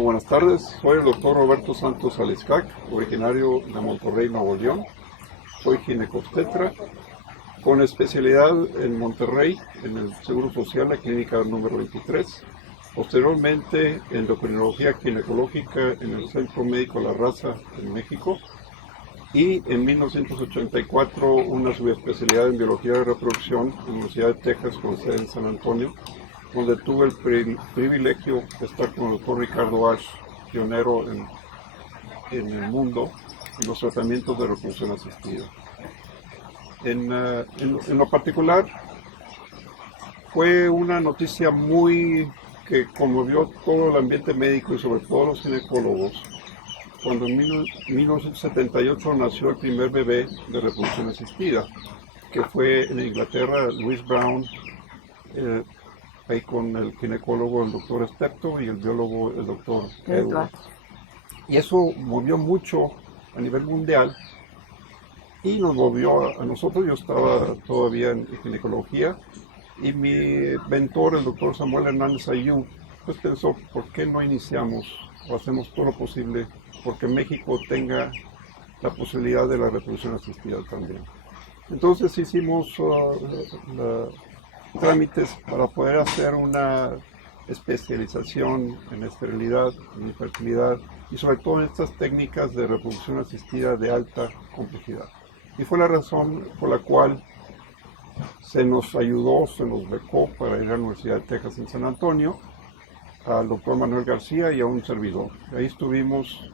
Muy buenas tardes, soy el doctor Roberto Santos Aliscac, originario de Monterrey, Nuevo León. Soy ginecobstetra con especialidad en Monterrey, en el Seguro Social, la clínica número 23. Posteriormente, endocrinología ginecológica en el Centro Médico La Raza en México. Y en 1984 una subespecialidad en biología de reproducción en la Universidad de Texas con sede en San Antonio, donde tuve el privilegio de estar con el doctor Ricardo Ash, pionero en el mundo en los tratamientos de reproducción asistida. En lo particular, fue una noticia que conmovió todo el ambiente médico y sobre todo los ginecólogos, cuando en 1978 nació el primer bebé de reproducción asistida, que fue en Inglaterra, Louise Brown, ahí con el ginecólogo el doctor Steptoe y el biólogo el doctor Edwards. Y eso movió mucho a nivel mundial y nos movió a nosotros. Yo estaba todavía en ginecología y mi mentor, el doctor Samuel Hernández Ayú, pues pensó, ¿por qué no iniciamos o hacemos todo lo posible porque México tenga la posibilidad de la reproducción asistida también? Entonces hicimos trámites para poder hacer una especialización en esterilidad, en infertilidad y sobre todo en estas técnicas de reproducción asistida de alta complejidad. Y fue la razón por la cual se nos ayudó, se nos becó para ir a la Universidad de Texas en San Antonio, al doctor Manuel García y a un servidor. Ahí estuvimos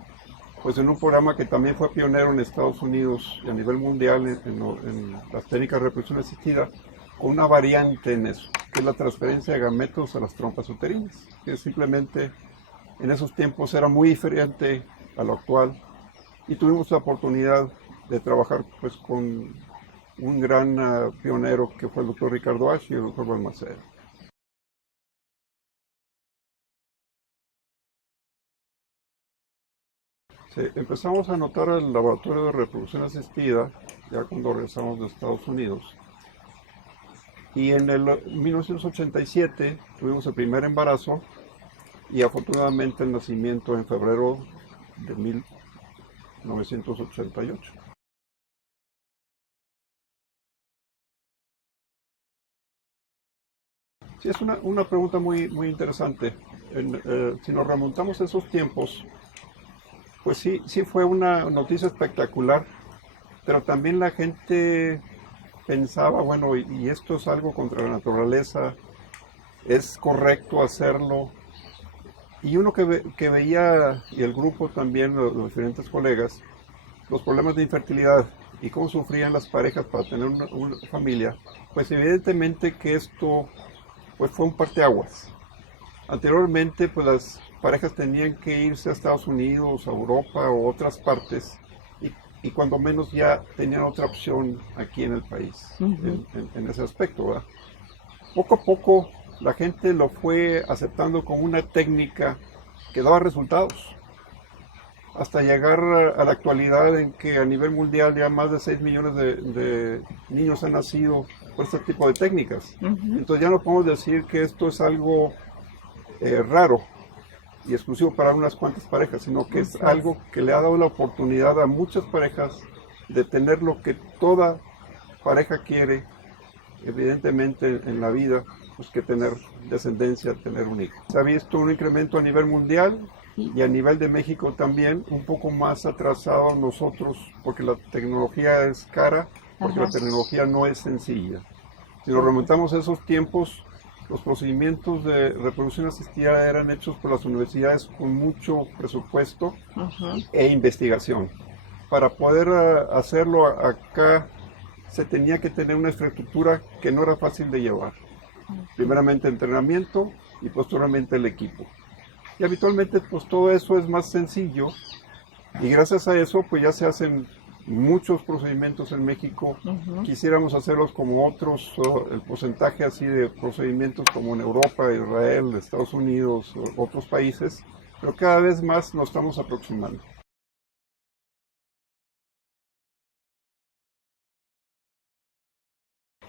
pues en un programa que también fue pionero en Estados Unidos y a nivel mundial en las técnicas de reproducción asistida, con una variante en eso, que es la transferencia de gametos a las trompas uterinas, que simplemente en esos tiempos era muy diferente a lo actual, y tuvimos la oportunidad de trabajar pues con un gran pionero que fue el doctor Ricardo Ash y el doctor Balmaceda. Sí, empezamos a notar el laboratorio de reproducción asistida ya cuando regresamos de Estados Unidos. Y en el 1987 tuvimos el primer embarazo y afortunadamente el nacimiento en febrero de 1988. Sí, es una pregunta muy interesante. Si nos remontamos a esos tiempos, pues sí fue una noticia espectacular, pero también la gente pensaba, bueno, y esto es algo contra la naturaleza, es correcto hacerlo. Y uno que veía, y el grupo también, los diferentes colegas, los problemas de infertilidad y cómo sufrían las parejas para tener una familia, pues evidentemente que esto pues fue un parteaguas. Anteriormente, pues las parejas tenían que irse a Estados Unidos, a Europa o otras partes, y cuando menos ya tenían otra opción aquí en el país, en ese aspecto, ¿verdad? Poco a poco la gente lo fue aceptando como una técnica que daba resultados, hasta llegar a la actualidad en que a nivel mundial ya más de 6 millones de niños han nacido por este tipo de técnicas. Entonces ya no podemos decir que esto es algo raro y exclusivo para unas cuantas parejas, sino que es algo que le ha dado la oportunidad a muchas parejas de tener lo que toda pareja quiere, evidentemente en la vida, pues que tener descendencia, tener un hijo. Se ha visto un incremento a nivel mundial y a nivel de México también, un poco más atrasado nosotros, porque la tecnología es cara, porque la tecnología no es sencilla. Si nos remontamos a esos tiempos, los procedimientos de reproducción asistida eran hechos por las universidades con mucho presupuesto e investigación. Para poder hacerlo acá se tenía que tener una infraestructura que no era fácil de llevar. Primeramente entrenamiento y posteriormente el equipo. Y habitualmente pues todo eso es más sencillo y gracias a eso pues ya se hacen muchos procedimientos en México. Quisiéramos hacerlos como otros, el porcentaje así de procedimientos como en Europa, Israel, Estados Unidos, otros países, pero cada vez más nos estamos aproximando.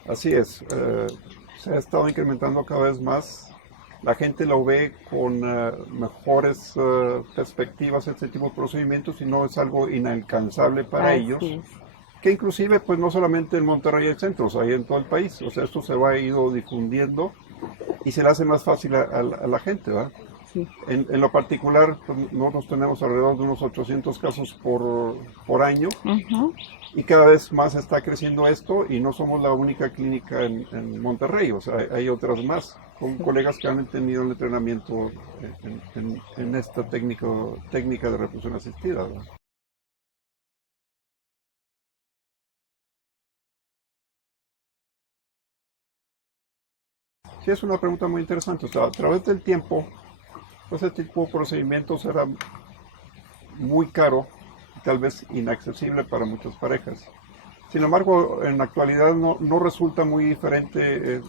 Así es, se ha estado incrementando cada vez más la gente lo ve con mejores perspectivas este tipo de procedimientos y no es algo inalcanzable para ellos, Así es. que inclusive pues no solamente en Monterrey hay centros, hay en todo el país, o sea, esto se va ido difundiendo y se le hace más fácil a la gente, ¿verdad? Sí. En lo particular, pues, nosotros tenemos alrededor de unos 800 casos por año Ujú. y cada vez más está creciendo esto y no somos la única clínica en Monterrey, o sea, hay otras más, con colegas que han tenido el entrenamiento en esta técnica de reproducción asistida, ¿verdad? Sí, es una pregunta muy interesante. O sea, a través del tiempo, pues este tipo de procedimientos era muy caro y tal vez inaccesible para muchas parejas. Sin embargo, en la actualidad no resulta muy diferente el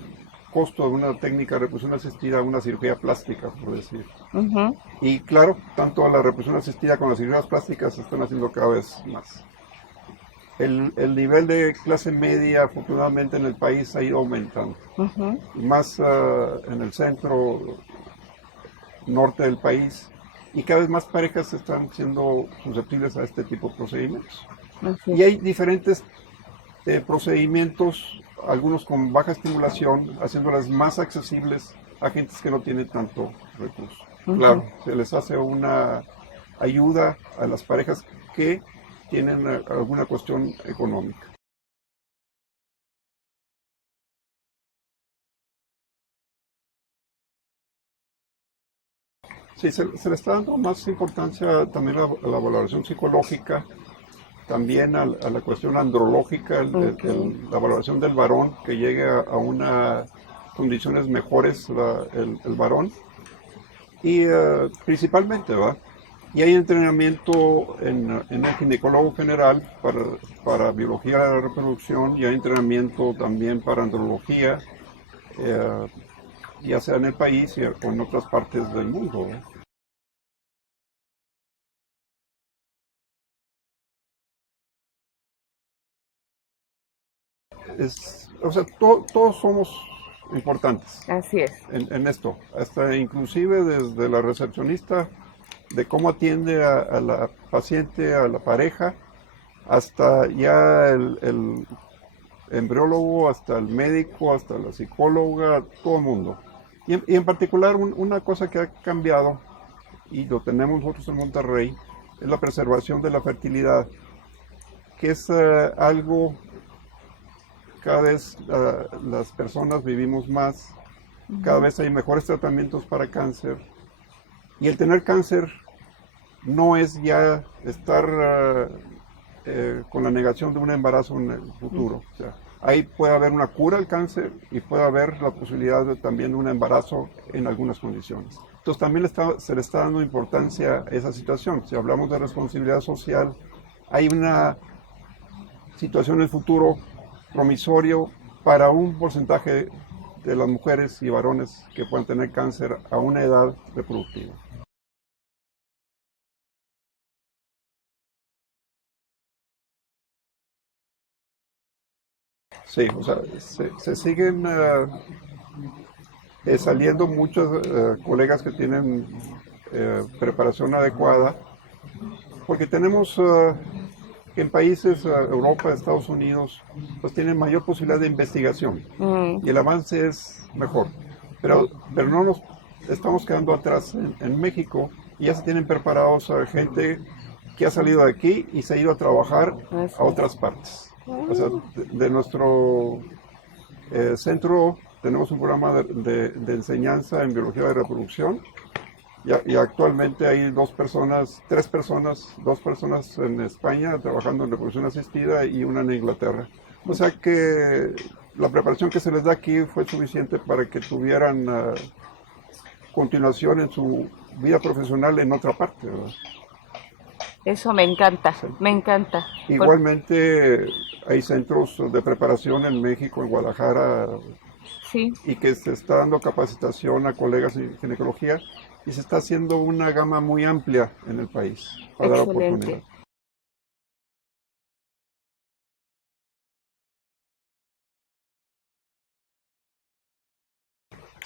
costo de una técnica de reproducción asistida a una cirugía plástica, por decir. Ujú. Y claro, tanto la reproducción asistida como las cirugías plásticas se están haciendo cada vez más. El nivel de clase media, afortunadamente, en el país ha ido aumentando. Ujú. Y más en el centro norte del país. Y cada vez más parejas están siendo susceptibles a este tipo de procedimientos. Así Y es. hay diferentes procedimientos, algunos con baja estimulación, haciéndolas más accesibles a gentes que no tienen tanto recurso. Ujú. Claro, se les hace una ayuda a las parejas que tienen alguna cuestión económica. Sí, se le está dando más importancia también a la valoración psicológica, también a la cuestión andrológica, Ok. la valoración del varón, que llegue a unas condiciones mejores el varón. Y principalmente, ¿va? Y hay entrenamiento en el ginecólogo general para biología de la reproducción y hay entrenamiento también para andrología, eh, ya sea en el país o en otras partes del mundo, ¿va? O sea, todos somos importantes Así es. en esto, hasta inclusive desde la recepcionista, de cómo atiende a la paciente, a la pareja, hasta ya el embriólogo, hasta el médico, hasta la psicóloga, todo el mundo. Y en particular una cosa que ha cambiado, y lo tenemos nosotros en Monterrey, es la preservación de la fertilidad, que es algo, cada vez las personas vivimos más, cada Ujú. vez hay mejores tratamientos para cáncer, y el tener cáncer no es ya estar con la negación de un embarazo en el futuro. O sea, ahí puede haber una cura al cáncer y puede haber la posibilidad también de un embarazo en algunas condiciones. Entonces también se le está dando importancia a esa situación. Si hablamos de responsabilidad social, hay una situación en el futuro promisorio para un porcentaje de las mujeres y varones que puedan tener cáncer a una edad reproductiva. Sí, o sea, se siguen saliendo muchos colegas que tienen preparación adecuada, porque tenemos en países, Europa, Estados Unidos, pues tienen mayor posibilidad de investigación Mm. y el avance es mejor. Pero no nos estamos quedando atrás en México y ya se tienen preparados a gente que ha salido de aquí y se ha ido a trabajar a Así es. otras partes. O sea, de nuestro centro tenemos un programa de enseñanza en biología de reproducción y actualmente hay dos personas en España trabajando en reproducción asistida y una en Inglaterra. O sea que la preparación que se les da aquí fue suficiente para que tuvieran continuación en su vida profesional en otra parte, ¿verdad? Eso me encanta, Sí. me encanta. Igualmente hay centros de preparación en México, en Guadalajara, Sí, y que se está dando capacitación a colegas en ginecología y se está haciendo una gama muy amplia en el país para dar oportunidad. excelente.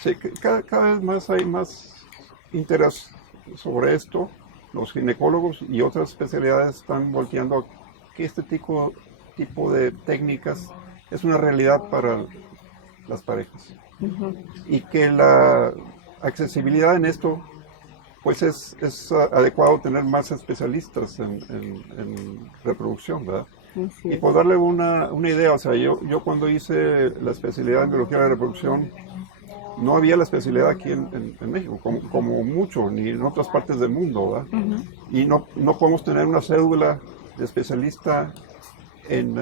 Sí, cada vez más hay más interés sobre esto. Los ginecólogos y otras especialidades están volteando a que este tipo de técnicas es una realidad para las parejas. Ujú. Y que la accesibilidad en esto, pues es adecuado tener más especialistas en reproducción, ¿verdad? Así Y es. por darle una idea, o sea, yo cuando hice la especialidad en biología de la reproducción, no había la especialidad aquí en México, como mucho, ni en otras partes del mundo, ¿verdad? Ujú. Y no podemos tener una cédula de especialista en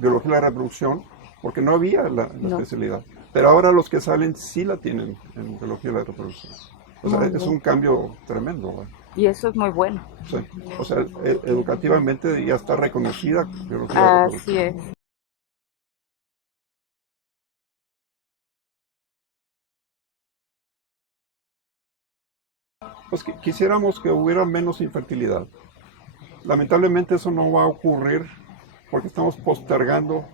biología de la reproducción, porque no había la No. especialidad. Pero ahora los que salen sí la tienen en biología de la reproducción. O sea, Muy es bien. un cambio tremendo, ¿verdad? Y eso es muy bueno. Sí. O sea, educativamente ya está reconocida biología de la reproducción. Así es. Pues quisiéramos que hubiera menos infertilidad. Lamentablemente eso no va a ocurrir porque estamos postergando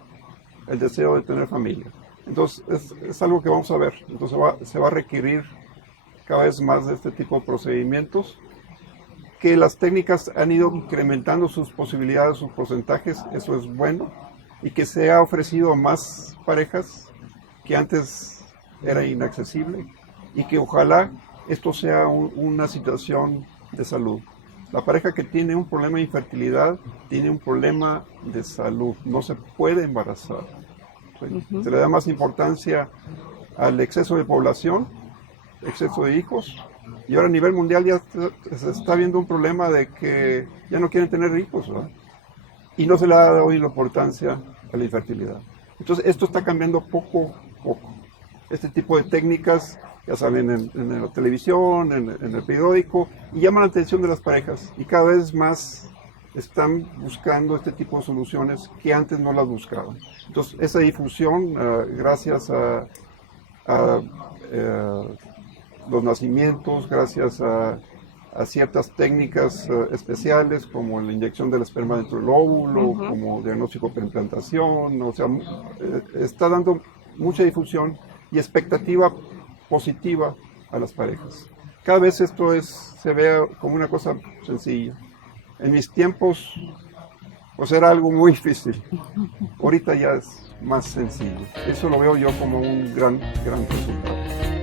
el deseo de tener familia. Entonces es algo que vamos a ver. Entonces se va a requerir cada vez más de este tipo de procedimientos, que las técnicas han ido incrementando sus posibilidades, sus porcentajes, eso es bueno, y que se ha ofrecido a más parejas que antes era inaccesible, y que ojalá esto sea una situación de salud. La pareja que tiene un problema de infertilidad tiene un problema de salud, no se puede embarazar. ¿Sí? Se le da más importancia al exceso de población, exceso de hijos, y ahora a nivel mundial ya se está viendo un problema de que ya no quieren tener hijos, ¿verdad? Y no se le ha dado hoy la importancia a la infertilidad. Entonces esto está cambiando poco a poco. Este tipo de técnicas ya salen en la televisión, en el periódico, y llaman la atención de las parejas, y cada vez más están buscando este tipo de soluciones que antes no las buscaban. Entonces esa difusión, gracias a los nacimientos, gracias a ciertas técnicas especiales como la inyección del esperma dentro del óvulo, como diagnóstico preimplantación, o sea, está dando mucha difusión y expectativa positiva a las parejas. Cada vez esto se ve como una cosa sencilla. En mis tiempos, pues era algo muy difícil. Ahorita ya es más sencillo. Eso lo veo yo como un gran resultado.